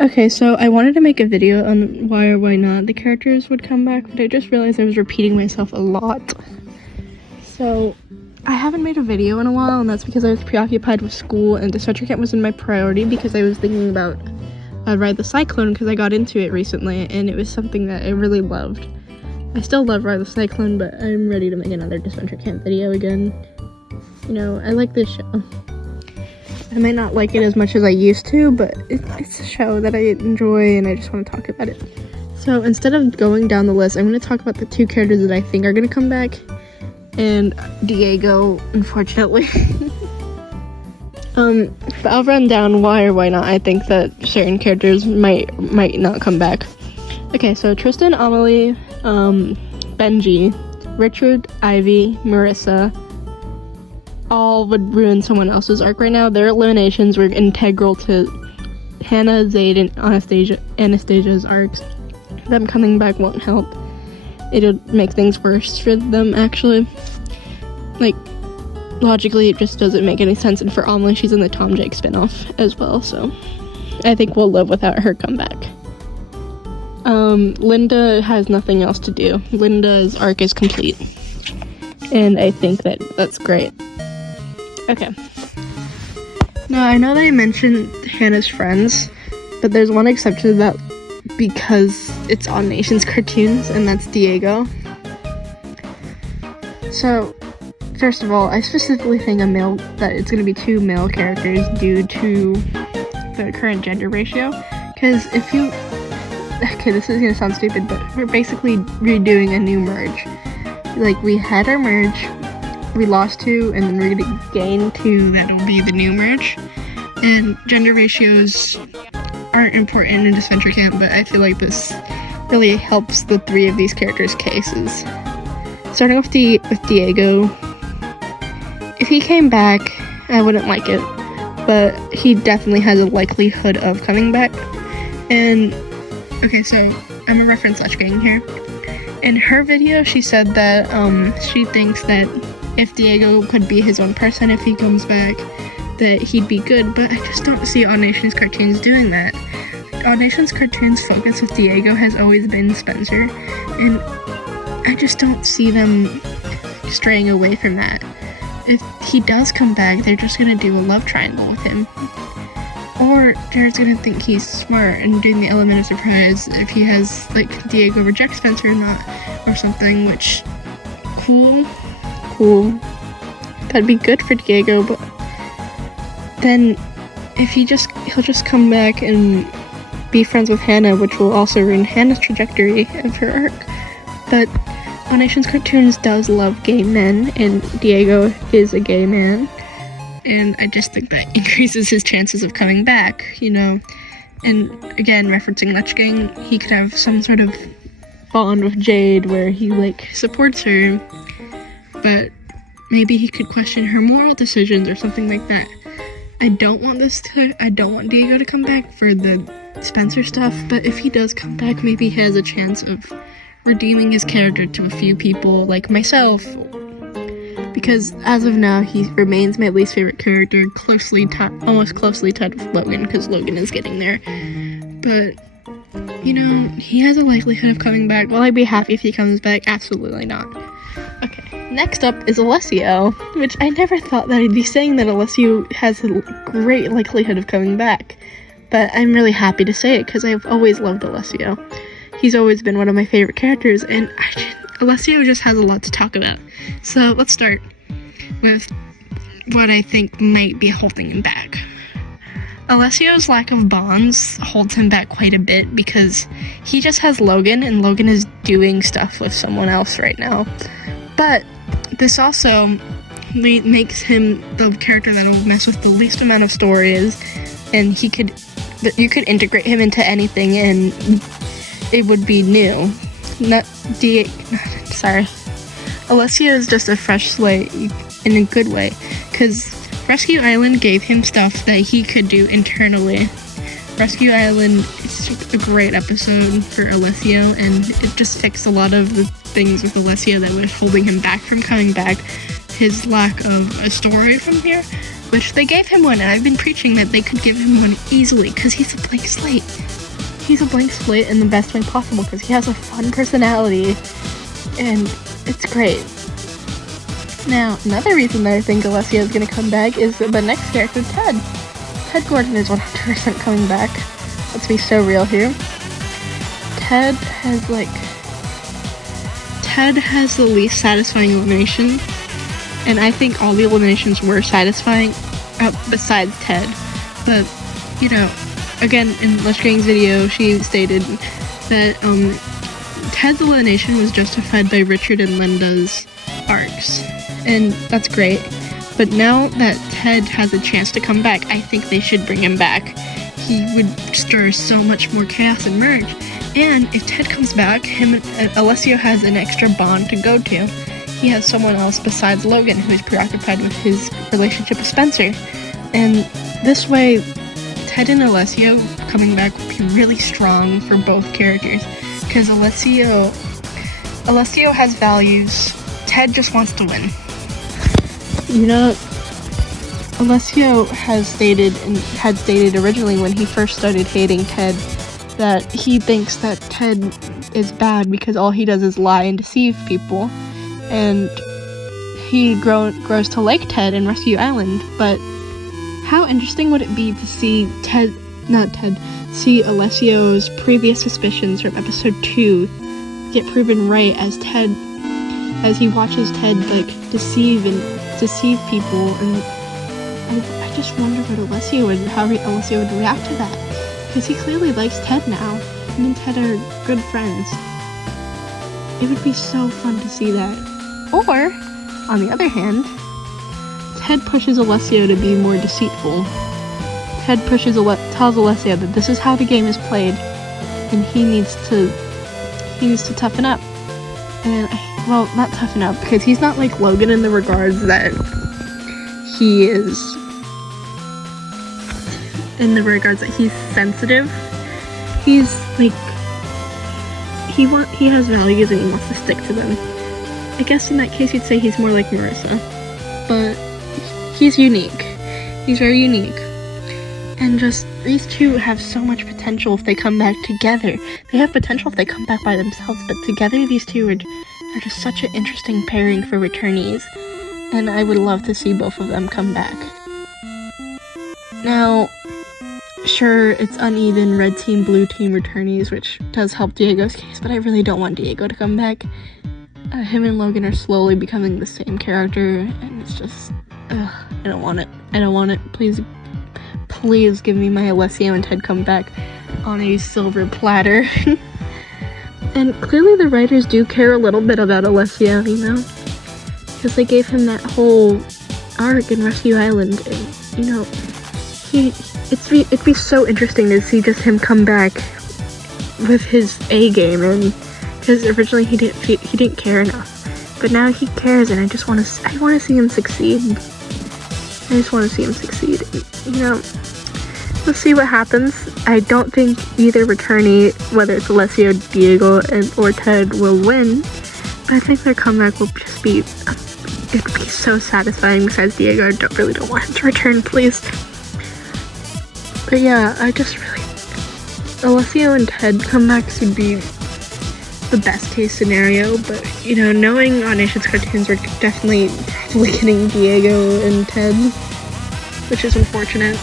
Okay, so I wanted to make a video on why or why not the characters would come back, but I just realized I was repeating myself a lot. So I haven't made a video in a while, and that's because I was preoccupied with school, and Adventure Camp wasn't my priority because I was thinking about Ride the Cyclone because I got into it recently, and it was something that I really loved. I still love Ride the Cyclone, but I'm ready to make another Adventure Camp video again. You know, I like this show. I might not like it as much as I used to, but it's a show that I enjoy and I just want to talk about it. So instead of going down the list, I'm going to talk about the two characters that I think are going to come back, and Diego, unfortunately. But I'll run down why or why not I think that certain characters might not come back. Okay, so Tristan, Amelie, Benji, Richard, Ivy, Marissa, all would ruin someone else's arc right now. Their eliminations were integral to Hannah, Zayd, and Anastasia's arcs. Them coming back won't help. It'll make things worse for them, actually. Like, logically, it just doesn't make any sense. And for Amelie, she's in the Tom Jake spinoff as well, so I think we'll live without her comeback. Linda has nothing else to do. Linda's arc is complete, and I think that's great. Okay. Now, I know they mentioned Hannah's friends, but there's one exception to that because it's on Nation's cartoons, and that's Diego. So, first of all, I specifically think that it's going to be two male characters due to the current gender ratio. Because okay, this is going to sound stupid, but we're basically redoing a new merge. Like, we had our merge, we lost two, and then we're going to gain two that'll be the new merge. And gender ratios aren't important in Adventure Camp, but I feel like this really helps the three of these characters' cases. Starting off with Diego, if he came back, I wouldn't like it, but he definitely has a likelihood of coming back. And, okay, so I'm a reference Gang here. In her video, she said that she thinks that if Diego could be his own person if he comes back, that he'd be good, but I just don't see All Nations cartoons doing that. All Nations cartoons' focus with Diego has always been Spencer, and I just don't see them straying away from that. If he does come back, they're just gonna do a love triangle with him. Or they're gonna think he's smart and doing the element of surprise if he has, like, Diego reject Spencer or not, or something, which, cool. That'd be good for Diego, but then if he'll just come back and be friends with Hannah, which will also ruin Hannah's trajectory of her arc. But All Nations Cartoons does love gay men, and Diego is a gay man, and I just think that increases his chances of coming back, you know. And again, referencing Lech Gang, he could have some sort of bond with Jade where he, like, supports her, but maybe he could question her moral decisions or something like that. I don't want Diego to come back for the Spencer stuff, but if he does come back, maybe he has a chance of redeeming his character to a few people, like myself, because as of now, he remains my least favorite character, almost closely tied with Logan, because Logan is getting there. But, you know, he has a likelihood of coming back. Will I be happy if he comes back? Absolutely not. Okay. Next up is Alessio, which I never thought that I'd be saying that Alessio has a great likelihood of coming back, but I'm really happy to say it because I've always loved Alessio. He's always been one of my favorite characters, and Alessio just has a lot to talk about. So let's start with what I think might be holding him back. Alessio's lack of bonds holds him back quite a bit because he just has Logan, and Logan is doing stuff with someone else right now. But this also makes him the character that'll mess with the least amount of stories, and you could integrate him into anything and it would be new. Alessio is just a fresh slate in a good way, because Rescue Island gave him stuff that he could do internally. Rescue Island is a great episode for Alessio, and it just fixed a lot of the things with Alessio that was holding him back from coming back. His lack of a story from here, which they gave him one, and I've been preaching that they could give him one easily, because he's a blank slate. He's a blank slate in the best way possible, because he has a fun personality, and it's great. Now, another reason that I think Alessio is going to come back is the next character, Ted. Ted Gordon is 100% coming back. Let's be so real here. Ted has the least satisfying elimination, and I think all the eliminations were satisfying, besides Ted. But, you know, again, in Lushgang's video, she stated that Ted's elimination was justified by Richard and Linda's arcs, and that's great. But now that Ted has a chance to come back, I think they should bring him back. He would stir so much more chaos and merge. And if Ted comes back, him and Alessio has an extra bond to go to. He has someone else besides Logan who is preoccupied with his relationship with Spencer. And this way, Ted and Alessio coming back would be really strong for both characters. Because Alessio has values. Ted just wants to win. You know, Alessio had stated originally when he first started hating Ted that he thinks that Ted is bad because all he does is lie and deceive people, and he grows to like Ted in Rescue Island. But how interesting would it be to see see Alessio's previous suspicions from episode 2 get proven right as he watches Ted deceive people, and I just wonder how Alessio would react to that, because he clearly likes Ted now. Him and Ted are good friends. It would be so fun to see that. Or, on the other hand, Ted pushes Alessio to be more deceitful. Ted tells Alessio that this is how the game is played, and he needs to toughen up. And not toughen up, because he's not like Logan in the regards that he's sensitive. He's like, he has values and he wants to stick to them. I guess in that case you'd say he's more like Marissa. But he's unique. He's very unique. And just, these two have so much potential if they come back together. They have potential if they come back by themselves, but together these two are just such an interesting pairing for returnees. And I would love to see both of them come back. Now, sure, it's uneven red team, blue team returnees, which does help Diego's case, but I really don't want Diego to come back. Him and Logan are slowly becoming the same character, and it's just, I don't want it. I don't want it. Please give me my Alessio and Ted come back on a silver platter. And clearly the writers do care a little bit about Alessio, you know? Because they gave him that whole arc in Rescue Island, and, you know, it'd be so interesting to see just him come back with his A game, and because originally he didn't care enough, but now he cares, and I want to see him succeed. I just want to see him succeed. You know, let's see what happens. I don't think either returnee, whether it's Alessio, Diego, or Ted, will win, but I think their comeback will just be, it would be so satisfying. Besides Diego, I really don't want him to return, please. But yeah, Alessio and Ted comebacks would be the best case scenario, but, you know, knowing On Nation's Cartoons, we're definitely getting Diego and Ted, which is unfortunate.